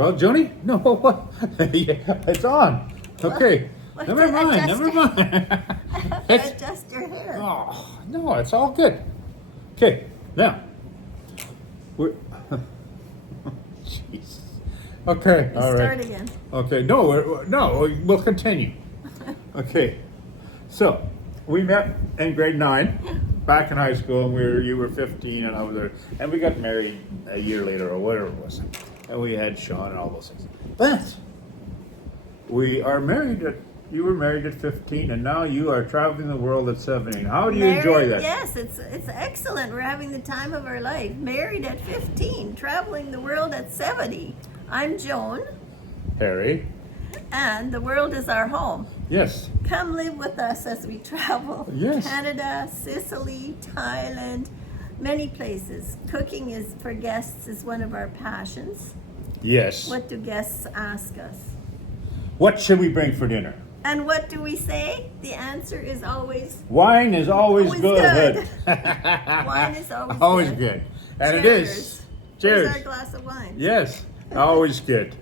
Well, Joni? No, what? Yeah, it's on. Okay. Well, Never mind, adjust never mind. It's, Adjust your hair. oh, no, it's all good. Okay, now. We're, jeez. Okay, all Start right. again. Okay, no, we'll continue. Okay, so we met in grade 9, back in high school, and you were 15 and I was there, and we got married a year later or whatever it was, and we had Sean and all those things. But we are married you were married at 15, and now you are traveling the world at 17. How do you enjoy that? Yes, it's excellent. We're having the time of our life. Married at 15, traveling the world at 70. I'm Joan, Harry? and the world is our home. Yes. Come live with us as we travel. Yes. Canada, Sicily, Thailand, many places. Cooking is for guests is one of our passions. Yes. What do guests ask us? What should we bring for dinner? And what do we say? The answer is always Wine is always Always good. wine is always Always good. good. And it Cheers. is. Here's Cheers. our glass of wine. Yes, always good.